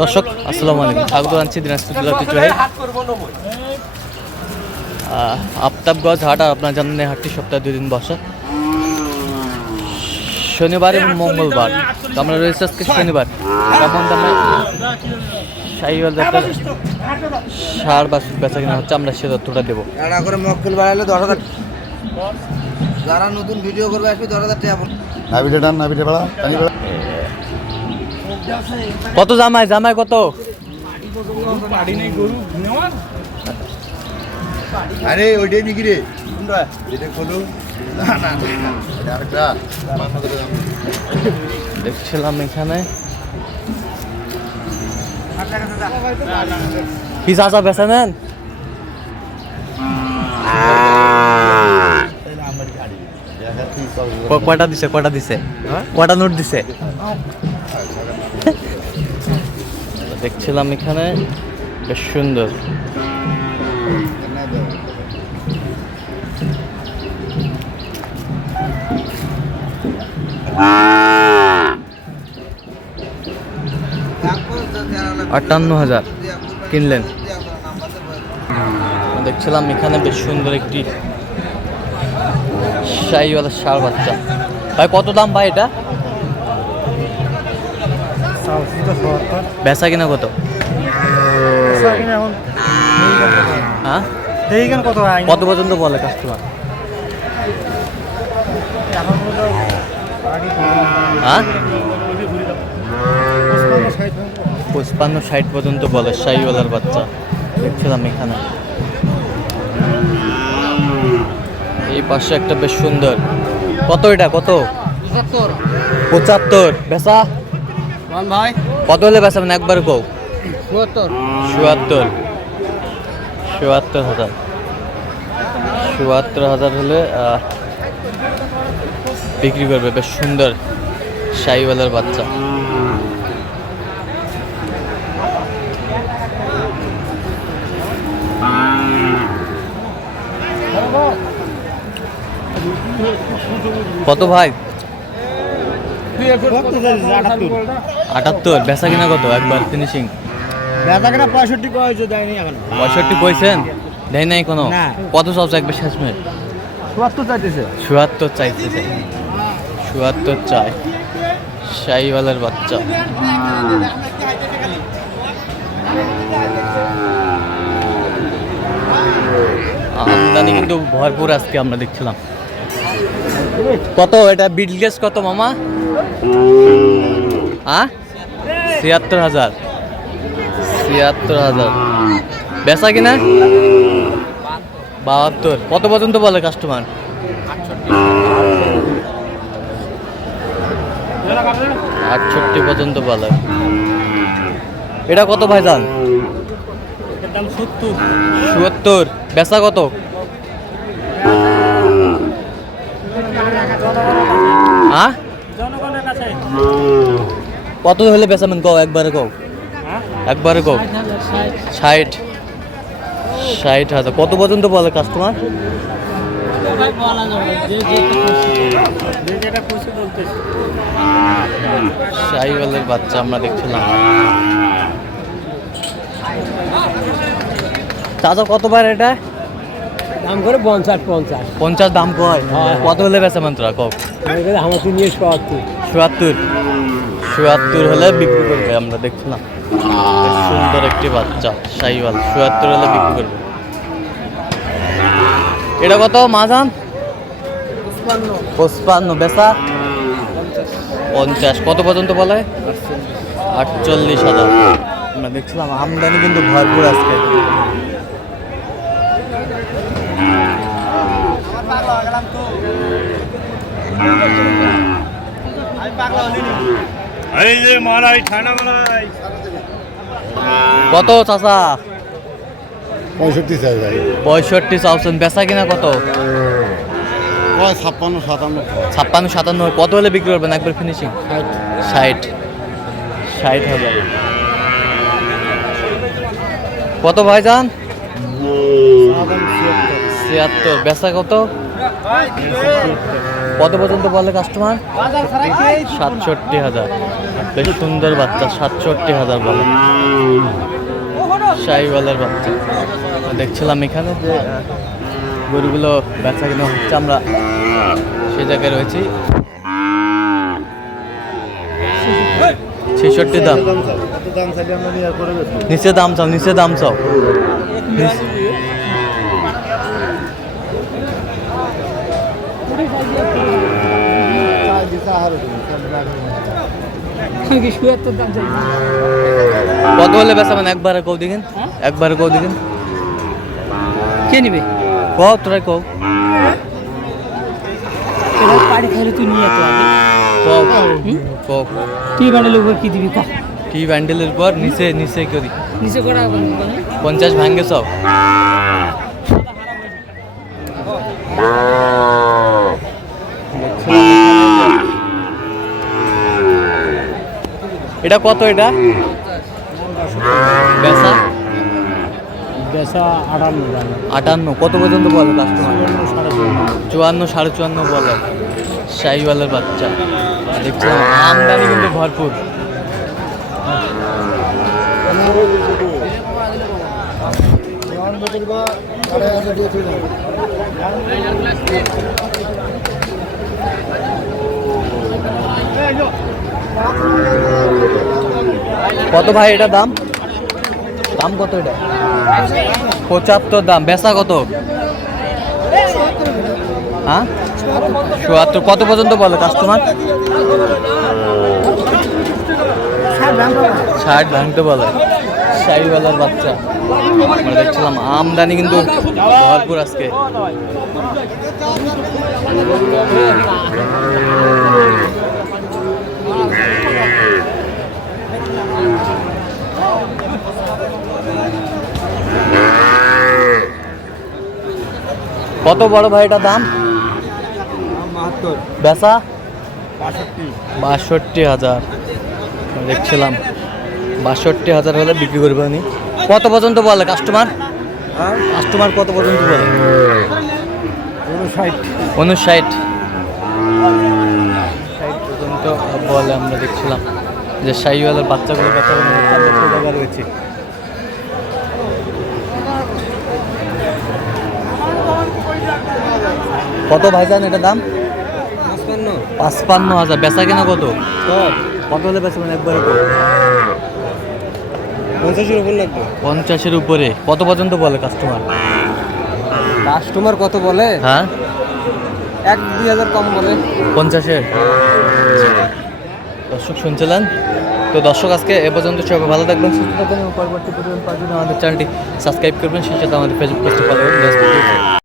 দর্শক আসসালামু আলাইকুম। স্বাগত জানাচ্ছি দিনাজপুর জেলার আফতাবগঞ্জ হাট আপনার জানেন এই হাটটি সপ্তাহে দুই দিন বসে। শনিবার এবং মঙ্গলবার আমরা রয়েছে আজকে শনিবার। তখন শাহিওয়াল জাতের সার বা বেচা কিনা হচ্ছে আমরা সে তথ্যটা দেবো। করে বাড়াইলে দশ হাজার। যারা নতুন ভিডিও করবে আসবে দশ হাজার টাকা। ডান কত জামাই জামাই কত? আরে ওইটাই নাকি রে? এটা দেখছিলাম এখানে। কি চাচা বেচা নেন? কয়টা দিছে কয়টা দিছে? কয়টা নোট দিছে? দেখছিলাম এখানে, বেশ সুন্দর। আটান্ন হাজার কিনলেন। দেখছিলাম এখানে বেশ সুন্দর একটি শাহিওয়ালা সার বাচ্চা। ভাই, কত দাম ভাই এটা? বেচা কিনা কত? হ্যাঁ? কত কত পর্যন্ত বলে কাস্টমার হ্যাঁ? পঁচপান্ন ষাট পর্যন্ত বলে শাহিওয়ালার বাচ্চা। দেখছিলাম এখানে। এই পাশে একটা বেশ সুন্দর। কত এটা? কত? পঁচাত্তর। বেচা? ভাই? কত হলে বেচাবেন একবার কৌ চুয়াত্তর। চুয়াত্তর। চুয়াত্তর হাজার। চুয়াত্তর হাজার হলে বিক্রি করবে। বেশ সুন্দর শাহিওয়ালার বাচ্চা। কত ভাই? আটাত্তর বেচা কিনা কত? একবার ফিনিশিং ব্যথা কেনা পঁয়ষট্টি কয়েছে দেয়নি এখন। পঁয়ষট্টি কইছেন? দেয় নাই কোনো? কত সব একবার শেষ মিনিট চুয়াত্তর চাইতেছে। চুয়াত্তর চাইতেছে। চুয়াত্তর চাই। শাহিওয়ালার বাচ্চা। আমদানি কিন্তু ভরপুর আজকে আমরা দেখছিলাম। কত এটা? বিডলেস কত মামা? হ্যাঁ ছিয়াত্তর হাজার। ছিয়াত্তর হাজার। বেচা কিনা? বাহাত্তর। কত পর্যন্ত বলে কাস্টমার? আটষট্টি পর্যন্ত বলে। এটা কত ভাই দাম সত্তর। বেচা কত? কত হলে বেচাবেন কও? একবারে কও। একবারে কও? ষাট। ষাট হাজার। কত পর্যন্ত বলে কাস্টমার শাহিওয়ালের বাচ্চা আমরা দেখছিলাম। চাচা কতবার এটা? দাম করে পঞ্চাশ পঞ্চাশ। পঞ্চাশ দাম কয়? হ্যাঁ। কত হলে বেচাবেন তোরা? কক আমার তো নিয়ে সত্তর। চুয়াত্তর হলে বিক্রি করবে, আমরা দেখছিলাম সুন্দর একটি বাচ্চা শাহিওয়াল চুয়াত্তর হলে বিক্রি করবে। এটা কত, মাজান? পঁচপান্ন, বেচা? পঞ্চাশ। কত পর্যন্ত বলে? আটচল্লিশ হাজার। আমরা দেখছিলাম, আমদানি কিন্তু ভরপুর আজকে। এই যে মালাই ঠান্ডা মালাই। কত চাচা? পঁয়ষট্টি চাই ভাই। পঁয়ষট্টি চাউছেন বেচা কিনা কত? ছাপ্পান্ন সাতান্ন। ছাপ্পান্ন সাতান্ন কত হলে বিক্রি করবেন একবার ফিনিশিং ষাট। ষাট হাজার। কত ভাইজান? ছিয়াত্তর। বেচা কত? কত পর্যন্ত বলে কাস্টমার সাতষট্টি হাজার। বেশ সুন্দর বাচ্চা সাতষট্টি হাজার বলে। শাহিওয়ালের বাচ্চা। দেখছিলাম এখানে যে গরুগুলো বেচা কিনা হচ্ছে আমরা। সে জায়গায় রয়েছি। ছেষট্টি দাম। নিচে দাম চাও নিচে দাম চাও। কত হলে বেচাবেন একবারে কৌ দিকেন একবারে কৌ দিকেন কে নিবে? কও তোরাই কও। পাড়ি খাইলে তুই নিয়ে কও তুই উপর কি দিবি কি ব্যান্ডেলের পর নিচে নিচে করি নিচে করা পঞ্চাশ ভাঙ্গে সব। এটা কত এটা? বেচা? বেসা আটান্ন আটান্ন। কত পর্যন্ত বলে কাস্টমার চুয়ান্ন সাড়ে চুয়ান্ন। বলে। শাহিওয়ালের বাচ্চা। দেখছিলাম আমদানি কিন্তু ভরপুর। কত ভাই এটা দাম? দাম কত এটা? পঁচাত্তর দাম। বেচা কত? হ্যাঁ? চুয়াত্তর। কত পর্যন্ত বলে কাস্টমার ষাট ভাঙতে বলে। শাহিওয়ালার বাচ্চা। আমরা দেখছিলাম আমদানি কিন্তু ভরপুর আজকে। কত বড় ভাই এটা দাম? বেচা? বাষট্টি। বাষট্টি হাজার। দেখছিলাম। বাষট্টি হাজার হলে বিক্রি করবে উনি। কত পর্যন্ত বলে কাস্টমার কাস্টমার কত পর্যন্ত বলে? উনষাট। উনষাট। পর্যন্ত বলে আমরা দেখছিলাম যে শাহিওয়ালার বাচ্চাগুলো রয়েছে কত ভাইজান এটা দাম? পাঁচপান্ন। হাজার। বেচা কেনা কত? কত হলে বেচবেন একবারে? পঞ্চাশের উপর লাগবে পঞ্চাশের উপরে। কত পর্যন্ত বলে কাস্টমার কাস্টমার কত বলে? হ্যাঁ? এক দুই হাজার কম বলে। পঞ্চাশের? দর্শক শুনছিলেন? তো দর্শক, আজকে এ পর্যন্ত সবাই ভালো থাকবেন, সুস্থ থাকবেন এবং পরবর্তী পর্যন্ত আমাদের চ্যানেলটি সাবস্ক্রাইব করবেন। সেই সাথে আমাদের ফেসবুক পেজটি ফলো করবেন।